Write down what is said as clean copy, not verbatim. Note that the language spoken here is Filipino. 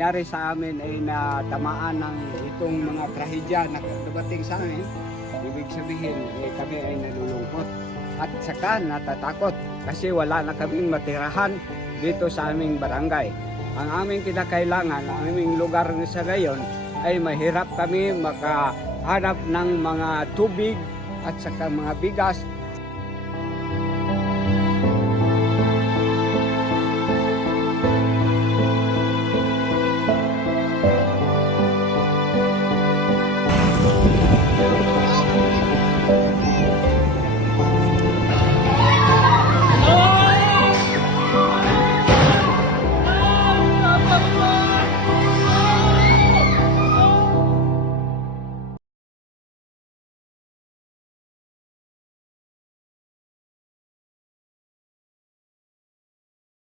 nangyari sa amin ay natamaan ng itong mga trahedya na dumating sa amin, ibig sabihin kami ay nalulungkot at saka natatakot kasi wala na kaming matirahan dito sa aming barangay. Ang aming kinakailangan, ang aming lugar sa ngayon ay mahirap kami makahanap ng mga tubig at saka mga bigas